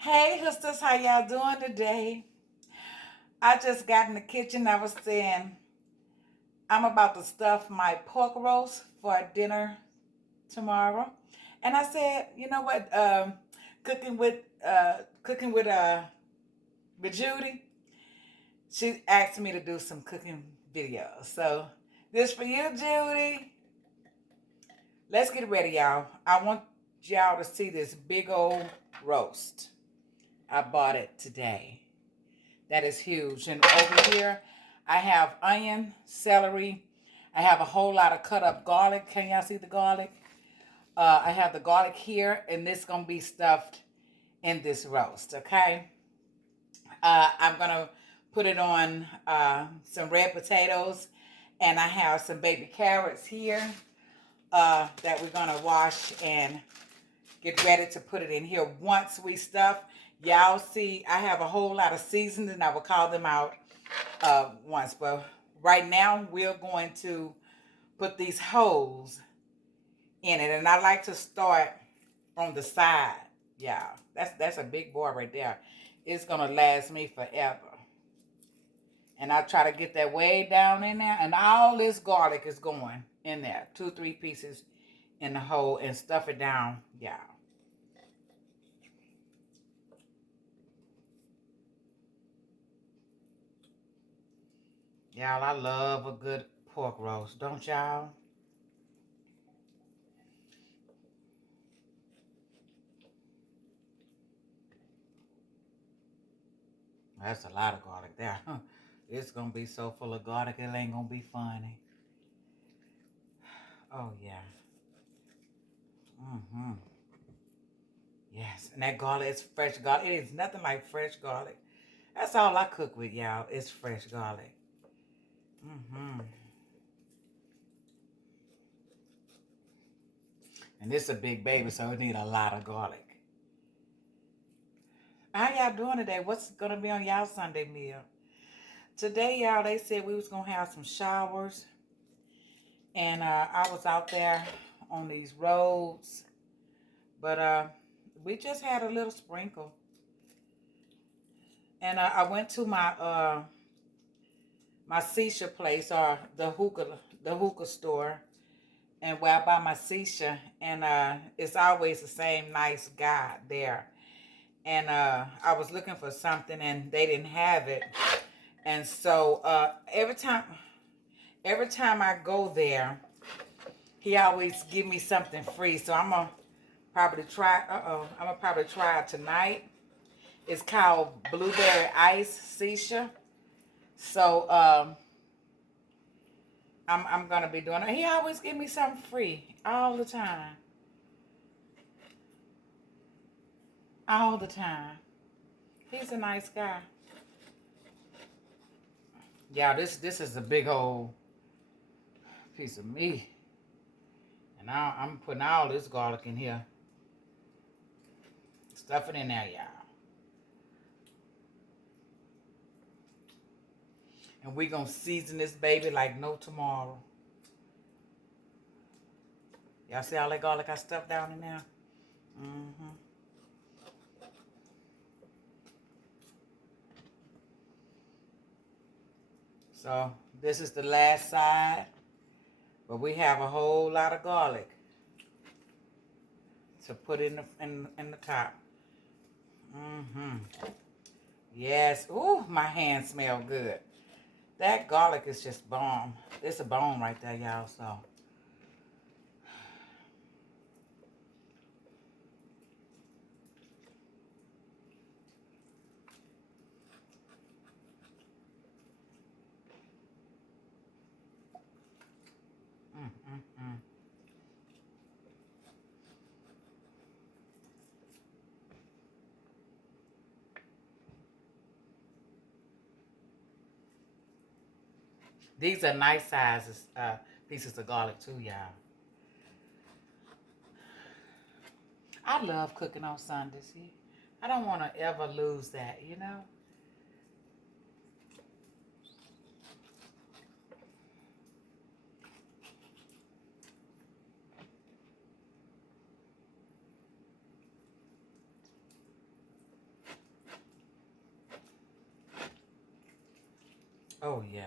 Hey, sisters, how y'all doing today? I just got in the kitchen. I was saying I'm about to stuff my pork roast for dinner tomorrow, and I said, you know what? Cooking with Judy. She asked me to do some cooking videos. So this for you, Judy. Let's get ready, y'all. I want y'all to see this big old roast. I bought it today. That is huge. And over here, I have onion, celery. I have a whole lot of cut up garlic. Can y'all see the garlic? I have the garlic here, and this is going to be stuffed in this roast, okay? I'm going to put it on some red potatoes, and I have some baby carrots here that we're going to wash and get ready to put it in here once we stuff. Y'all see, I have a whole lot of seasonings. I will call them out once. But right now, we're going to put these holes in it. And I like to start on the side. Yeah, that's a big boy right there. It's going to last me forever. And I try to get that way down in there. And all this garlic is going in there. 2, 3 pieces in the hole and stuff it down. Yeah. Y'all, I love a good pork roast, don't y'all? That's a lot of garlic there. It's gonna be so full of garlic, it ain't gonna be funny. Oh yeah. Mm-hmm. Yes, and that garlic is fresh garlic. It is nothing like fresh garlic. That's all I cook with, y'all. It's fresh garlic. Mm-hmm. And this is a big baby, so it need a lot of garlic. How y'all doing today? What's gonna be on y'all Sunday meal? Today, y'all, they said we was gonna have some showers. And I was out there on these roads, but we just had a little sprinkle. And I went to my shisha place or the hookah store, and where I buy my shisha, and it's always the same nice guy there. And I was looking for something, and they didn't have it. And so every time I go there, he always give me something free. So I'm gonna probably try. I'm gonna probably try it tonight. It's called blueberry ice shisha. So I'm gonna be doing it. He always give me something free all the time, all the time. He's a nice guy. Yeah, this is a big old piece of meat, and I'm putting all this garlic in here. Stuff it in there, y'all. And we gonna season this baby like no tomorrow. Y'all see all that garlic I stuffed down in there? Mm-hmm. So this is the last side, but we have a whole lot of garlic to put in the top. Mm-hmm. Yes. Ooh, my hands smell good. That garlic is just bomb. It's a bone right there, y'all. So mm-mm-mm. These are nice sizes pieces of garlic too, y'all. I love cooking on Sundays. I don't want to ever lose that, you know. Oh, yeah.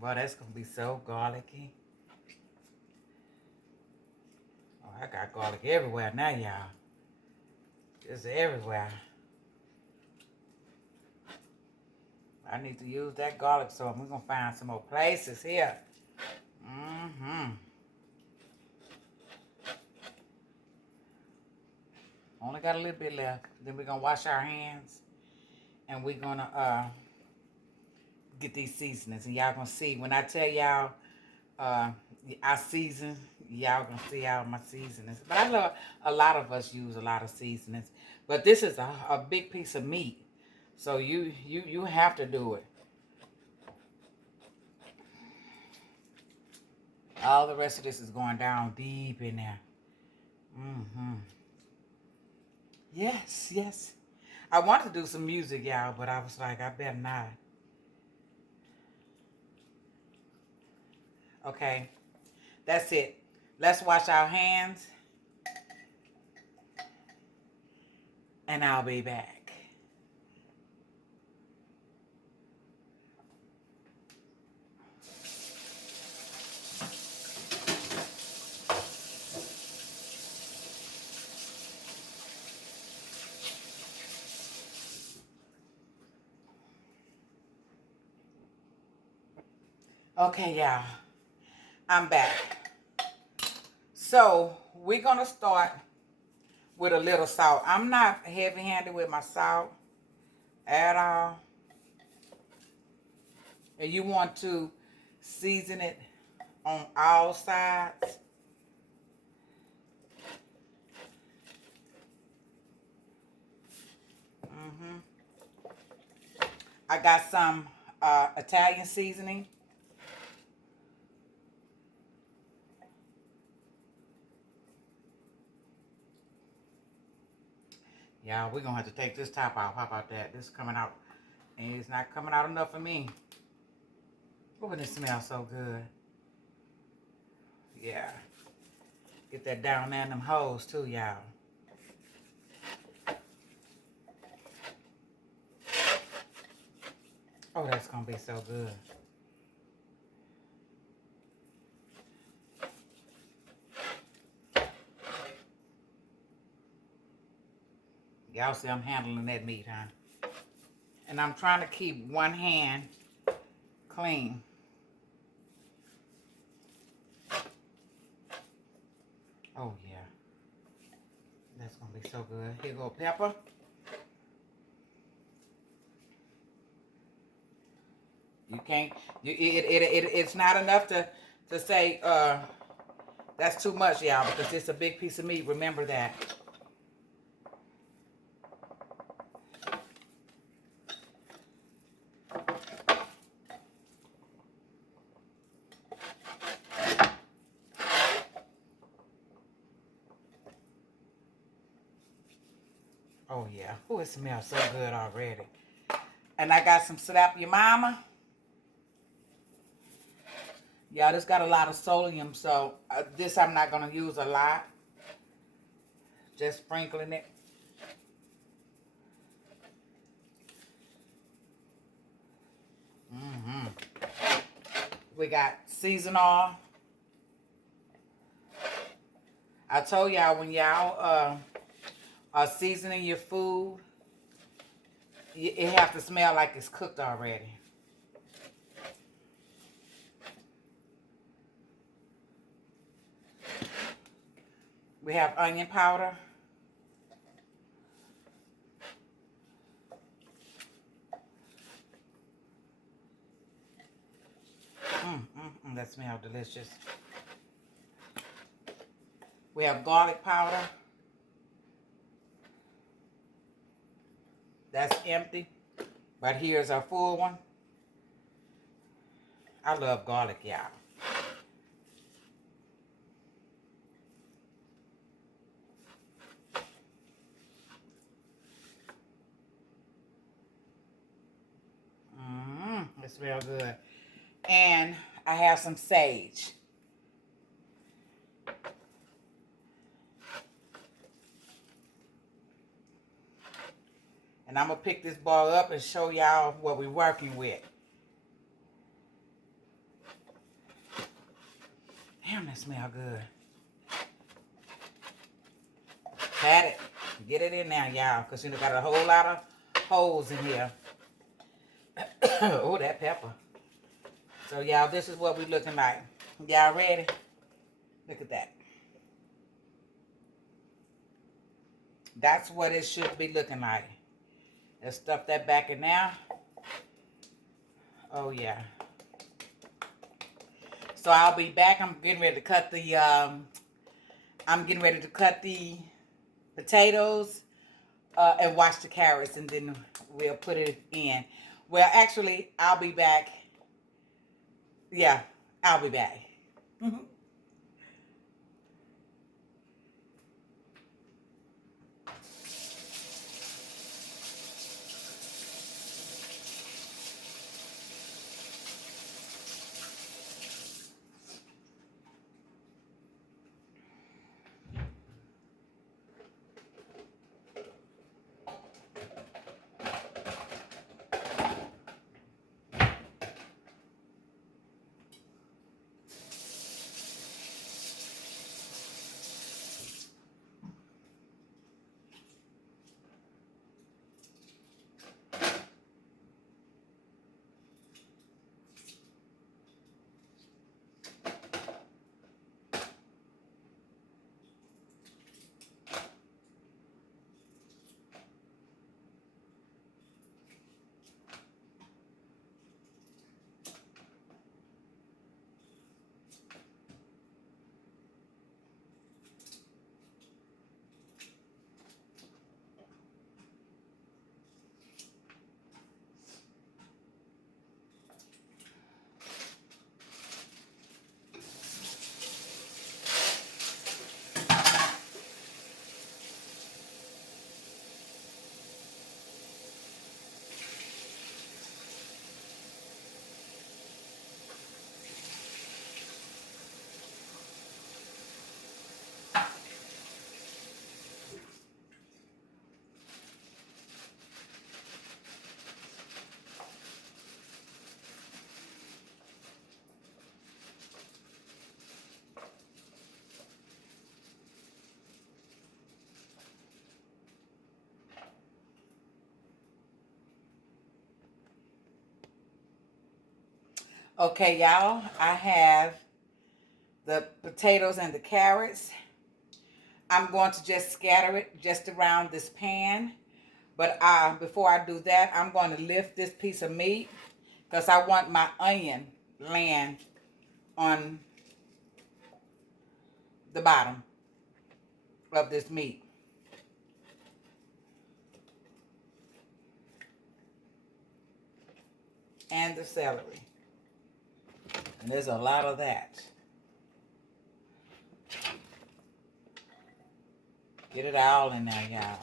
Boy, that's going to be so garlicky. Oh, I got garlic everywhere now, y'all. It's everywhere. I need to use that garlic so we're going to find some more places here. Mm-hmm. Only got a little bit left. Then we're going to wash our hands. And we're going to get these seasonings. And y'all going to see. When I tell y'all I season, y'all going to see all my seasonings. But I know a lot of us use a lot of seasonings. But this is a big piece of meat. So you have to do it. All the rest of this is going down deep in there. Mm-hmm. Yes, yes. I wanted to do some music, y'all, but I was like, I better not. Okay, that's it. Let's wash our hands, and I'll be back. Okay, y'all, I'm back. So we're gonna start with a little salt. I'm not heavy-handed with my salt at all. And you want to season it on all sides. Mm-hmm. I got some Italian seasoning. Y'all, we're gonna have to take this top off. How about that? This is coming out, and it's not coming out enough for me. Oh, and it smells so good. Yeah. Get that down there in them holes too, y'all. Oh, that's gonna be so good. Y'all see I'm handling that meat, huh? And I'm trying to keep one hand clean. Oh, yeah. That's gonna be so good. Here go pepper. You can't, it's not enough to say, that's too much, y'all, because it's a big piece of meat. Remember that. Oh, yeah. Oh, it smells so good already. And I got some Slap Your Mama. Yeah, this got a lot of sodium, so this I'm not going to use a lot. Just sprinkling it. Mm-hmm. We got seasonal. I told y'all when y'all are seasoning your food, it have to smell like it's cooked already. We have onion powder. That smells delicious. We have garlic powder. That's empty. But here's our full one. I love garlic, y'all. It smells good. And I have some sage. And I'm going to pick this ball up and show y'all what we're working with. Damn, that smells good. Pat it. Get it in now, y'all, because you know got a whole lot of holes in here. Oh, that pepper. So, y'all, this is what we're looking like. Y'all ready? Look at that. That's what it should be looking like. Let's stuff that back in now. Oh, yeah. So, I'll be back. I'm getting ready to cut the, potatoes and wash the carrots, and then we'll put it in. Well, actually, I'll be back. Yeah, I'll be back. Okay, y'all, I have the potatoes and the carrots. I'm going to just scatter it just around this pan. But before I do that, I'm going to lift this piece of meat because I want my onion land on the bottom of this meat. And the celery. And there's a lot of that. Get it all in there, y'all.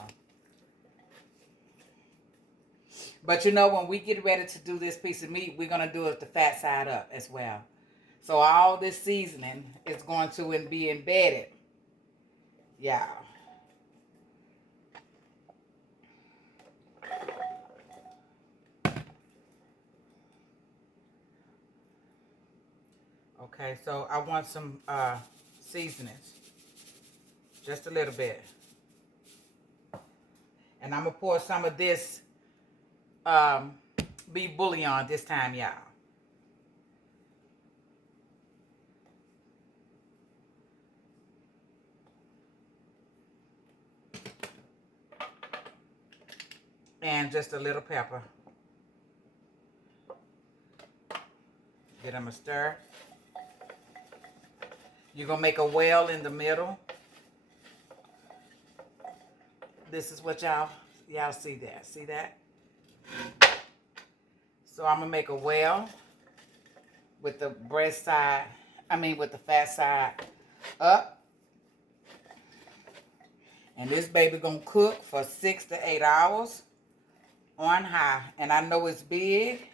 But you know, when we get ready to do this piece of meat, we're going to do it the fat side up as well. So all this seasoning is going to be embedded. Y'all. Okay, so I want some seasonings. Just a little bit. And I'm going to pour some of this beef bouillon this time, y'all. And just a little pepper. Get them a stir. You're going to make a well in the middle. This is what y'all see there. See that? So I'm going to make a well with the with the fat side up. And this baby going to cook for 6 to 8 hours on high. And I know it's big,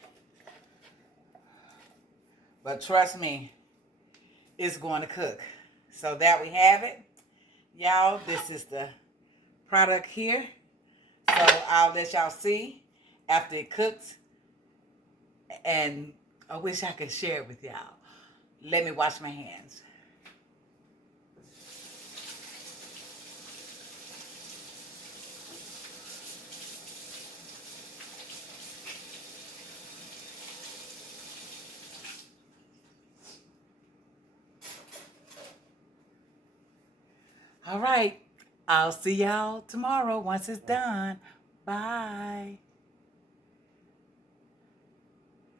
but trust me, it's going to cook. So that we have it. Y'all, this is the product here. So So I'll let y'all see after it cooks. And I wish I could share it with y'all. Let me wash my hands. All right. I'll see y'all tomorrow once it's done. Bye.